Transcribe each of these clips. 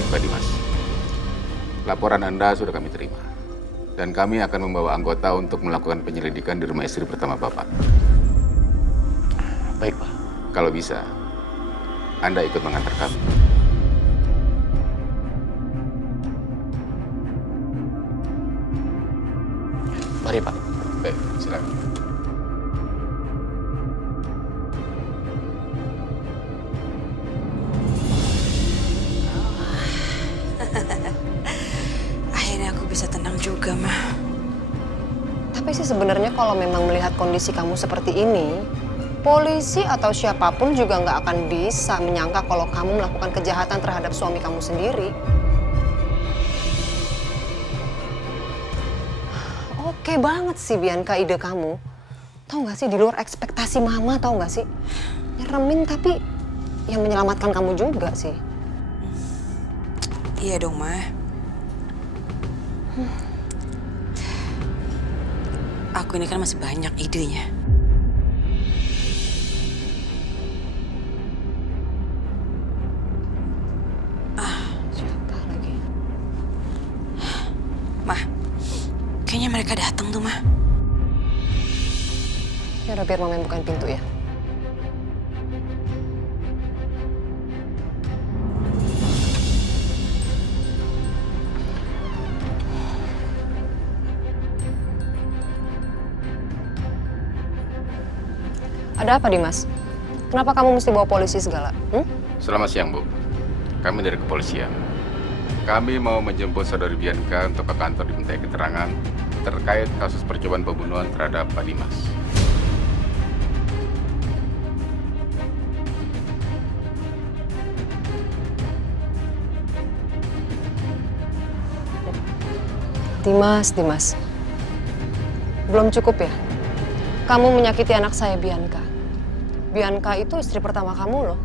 Baik, Pak Dimas. Laporan Anda sudah kami terima. Dan kami akan membawa anggota untuk melakukan penyelidikan di rumah istri pertama Bapak. Baik, Pak. Kalau bisa, Anda ikut mengantar kami. Mari, Pak. Baik, silakan. Akhirnya aku bisa tenang juga, Mah. Tapi sih sebenarnya kalau memang melihat kondisi kamu seperti ini, polisi atau siapapun juga nggak akan bisa menyangka kalau kamu melakukan kejahatan terhadap suami kamu sendiri. Oke banget sih Bianca ide kamu. Tahu nggak sih di luar ekspektasi mama, tahu nggak sih? Nyeremin tapi yang menyelamatkan kamu juga sih. Iya dong, Mah. Aku ini kan masih banyak idenya. Siapa lagi? Mah, kayaknya mereka datang tuh, Mah. Ya udah biar mama yang bukain pintu ya. Ada apa, Dimas? Kenapa kamu mesti bawa polisi segala? Selamat siang, Bu. Kami dari kepolisian. Kami mau menjemput saudari Bianca untuk ke kantor dimintai keterangan terkait kasus percobaan pembunuhan terhadap Pak Dimas. Dimas. Belum cukup ya? Kamu menyakiti anak saya, Bianca. Bianca itu istri pertama kamu loh.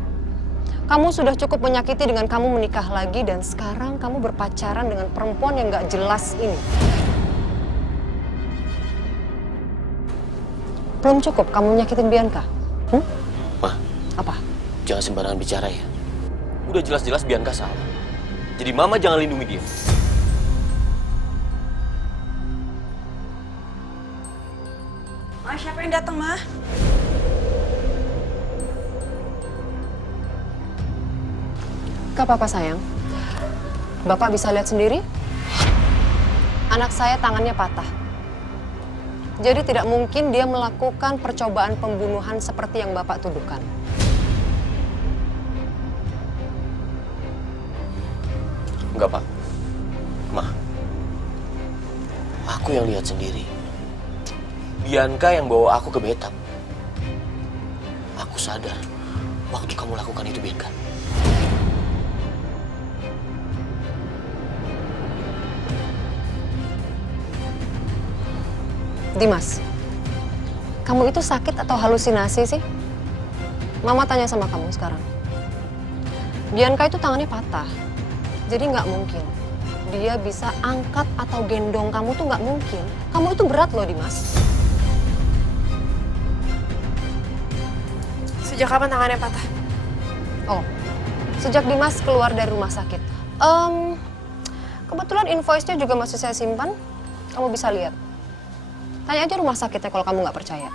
Kamu sudah cukup menyakiti dengan kamu menikah lagi dan sekarang kamu berpacaran dengan perempuan yang gak jelas ini. Belum cukup kamu nyakitin Bianca? Ma, Apa? jangan sembarangan bicara ya. Udah jelas-jelas Bianca salah. Jadi Mama jangan lindungi dia. Mah, siapa yang datang, Mah? Gak apa-apa sayang. Bapak bisa lihat sendiri. Anak saya tangannya patah. Jadi tidak mungkin dia melakukan percobaan pembunuhan seperti yang Bapak tuduhkan. Enggak, Pak. Ma, aku yang lihat sendiri. Bianca yang bawa aku ke Betap. Aku sadar waktu kamu lakukan itu, Bianca. Dimas, kamu itu sakit atau halusinasi sih? Mama tanya sama kamu sekarang. Bianca itu tangannya patah, jadi nggak mungkin. Dia bisa angkat atau gendong kamu tuh nggak mungkin. Kamu itu berat loh, Dimas. Sejak kapan tangannya patah? Oh, sejak Dimas keluar dari rumah sakit. Kebetulan invoice-nya juga masih saya simpan. Kamu bisa lihat. Tanya aja rumah sakitnya kalau kamu nggak percaya.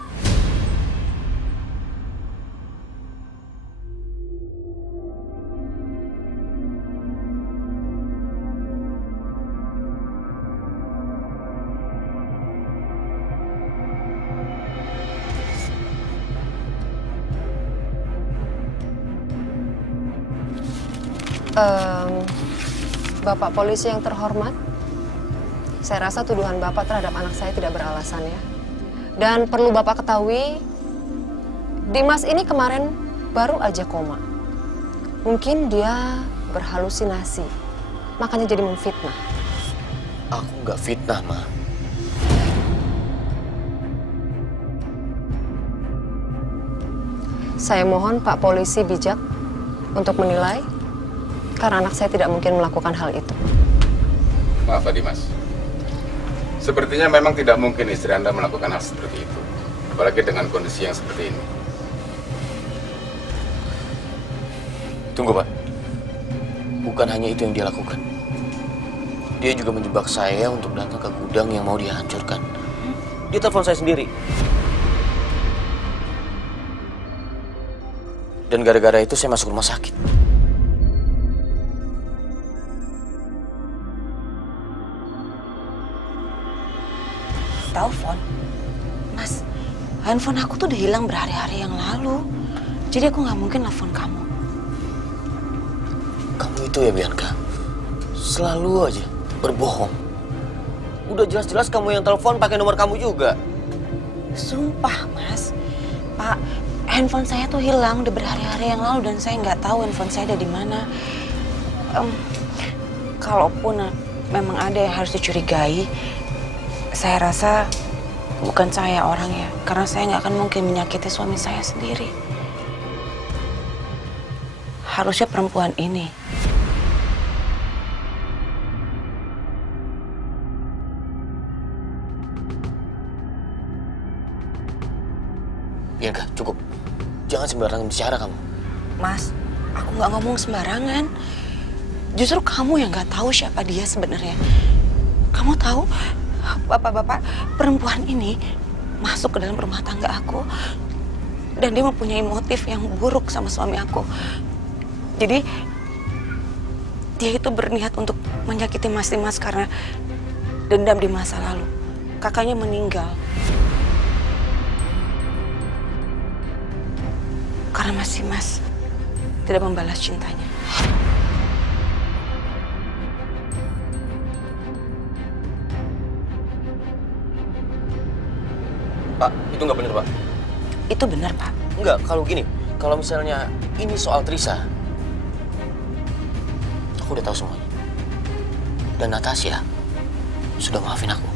Bapak polisi yang terhormat, saya rasa tuduhan Bapak terhadap anak saya tidak beralasan ya. Dan perlu Bapak ketahui, Dimas ini kemarin baru aja koma. Mungkin dia berhalusinasi, makanya jadi memfitnah. Aku nggak fitnah, Ma. Saya mohon Pak Polisi bijak untuk menilai, karena anak saya tidak mungkin melakukan hal itu. Maaf, Pak Dimas. Sepertinya memang tidak mungkin istri Anda melakukan hal seperti itu. Apalagi dengan kondisi yang seperti ini. Tunggu, Pak. bukan hanya itu yang dia lakukan. Dia juga menjebak saya untuk datang ke gudang yang mau dia hancurkan. Dia telepon saya sendiri. Dan gara-gara itu saya masuk rumah sakit. Telepon? Mas, handphone aku tuh udah hilang berhari-hari yang lalu. Jadi aku nggak mungkin telepon kamu. Kamu itu ya, Bianca, selalu aja berbohong. Udah jelas-jelas kamu yang telepon pakai nomor kamu juga. Sumpah, Mas. Pak, handphone saya tuh hilang udah berhari-hari yang lalu dan saya nggak tahu handphone saya ada di mana. Kalaupun memang ada yang harus dicurigai, saya rasa bukan saya orangnya. Karena saya nggak akan mungkin menyakiti suami saya sendiri. Harusnya perempuan ini. Bianca, cukup. Jangan sembarangan bicara kamu. Mas, aku nggak ngomong sembarangan. Justru kamu yang nggak tahu siapa dia sebenarnya. Kamu tahu, bapak-bapak, perempuan ini masuk ke dalam rumah tangga aku dan dia mempunyai motif yang buruk sama suami aku. Jadi dia itu berniat untuk menyakiti Mas Dimas karena dendam di masa lalu. Kakaknya meninggal. Karena Mas Dimas tidak membalas cintanya. Pak, itu nggak benar, Pak. Itu benar, Pak. Enggak, kalau gini, kalau misalnya ini soal Trisa, aku udah tahu semuanya. Dan Natasha sudah maafin aku.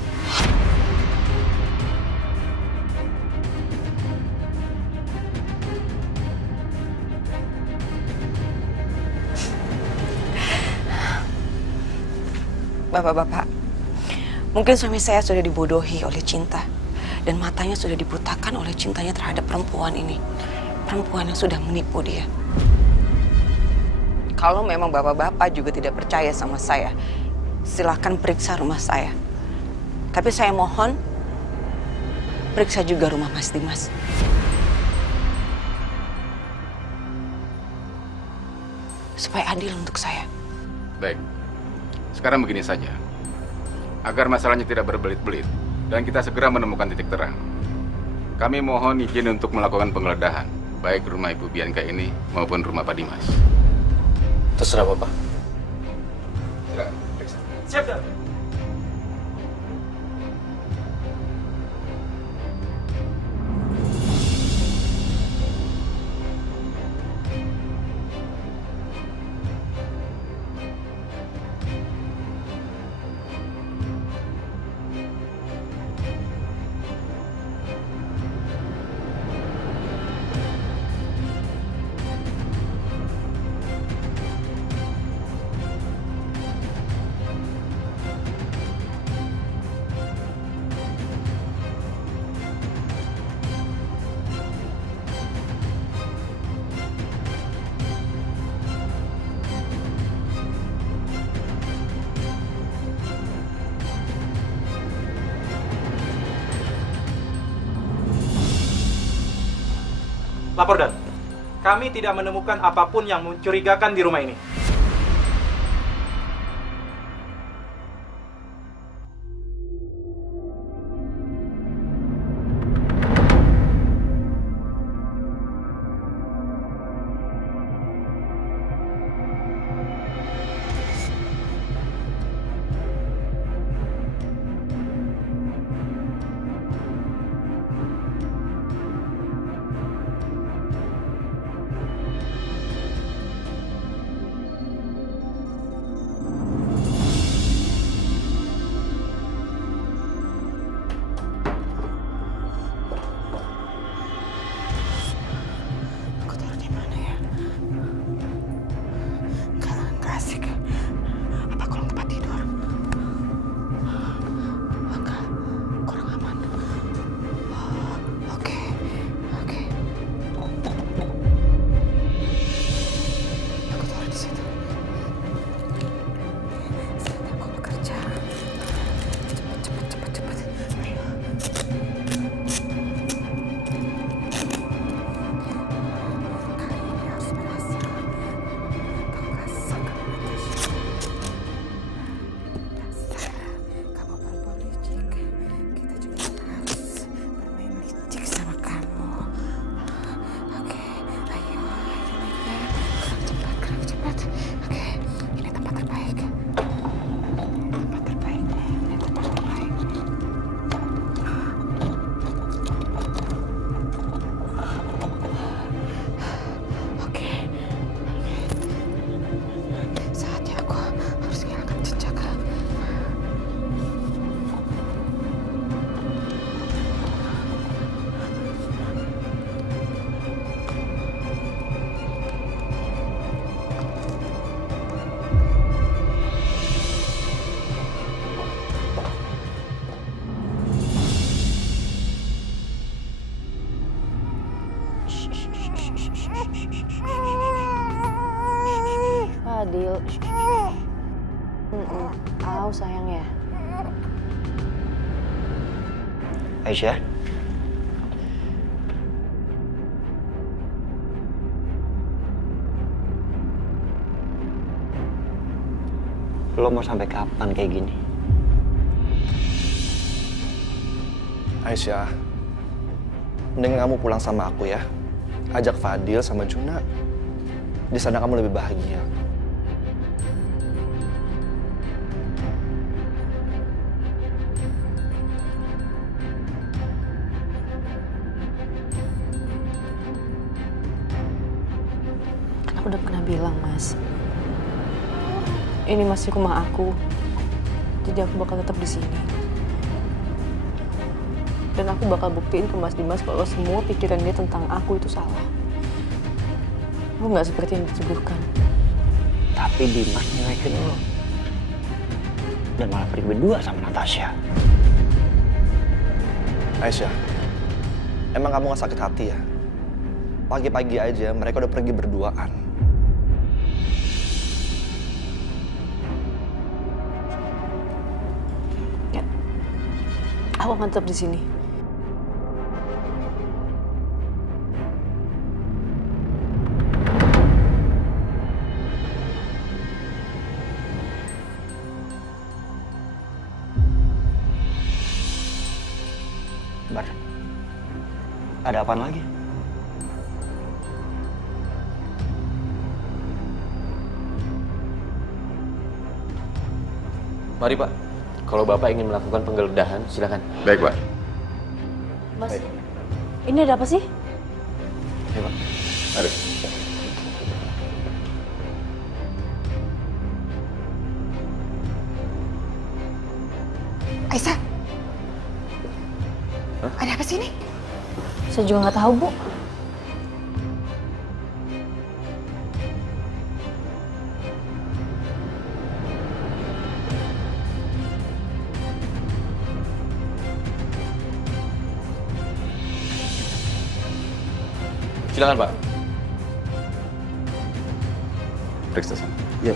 Bapak-bapak, mungkin suami saya sudah dibodohi oleh cinta dan matanya sudah dibutakan oleh cintanya terhadap perempuan ini. Perempuan yang sudah menipu dia. Kalau memang bapak-bapak juga tidak percaya sama saya, silahkan periksa rumah saya. Tapi saya mohon, periksa juga rumah Mas Dimas. Supaya adil untuk saya. Baik, sekarang begini saja. Agar masalahnya tidak berbelit-belit dan kita segera menemukan titik terang, kami mohon izin untuk melakukan penggeledahan, baik rumah Ibu Bianca ini maupun rumah Pak Dimas. Terserah Bapak. Silakan, periksa. Siap, Dan. Lapor, Dan. Kami tidak menemukan apapun yang mencurigakan di rumah ini. tahu sayang ya. Aisyah, lo mau sampai kapan kayak gini? Aisyah, mending kamu pulang sama aku ya. Ajak Fadil sama Juna. Di sana kamu lebih bahagia. Kan aku udah pernah bilang, Mas. Ini masih rumah aku. Jadi aku bakal tetap di sini. Dan aku bakal buktiin ke Mas Dimas kalau semua pikiran dia tentang aku itu salah. Aku nggak seperti yang dituduhkan. Tapi Dimas nyelekin lo. Dan malah pergi berdua sama Natasha. Aisyah, emang kamu gak sakit hati ya? Pagi-pagi aja mereka udah pergi berduaan. Ya, aku akan tetap di sini. Bar, ada apaan lagi? Mari Pak, kalau Bapak ingin melakukan penggeledahan, silakan. Baik, Pak. Mas, ini ada apa sih? Ayo Pak. Mari. Aisyah, ada apa sih ini? Saya juga nggak tahu, Bu. Silakan Pak. Periksa sana. Iya.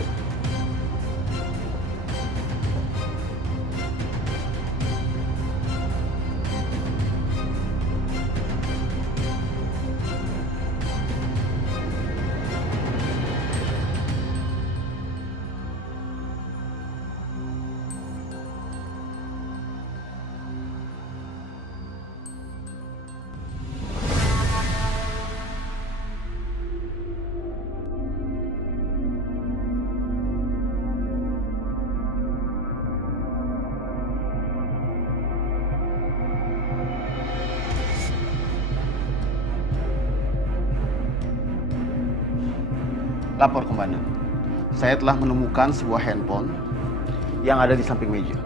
Lapor komandan, saya telah menemukan sebuah handphone yang ada di samping meja.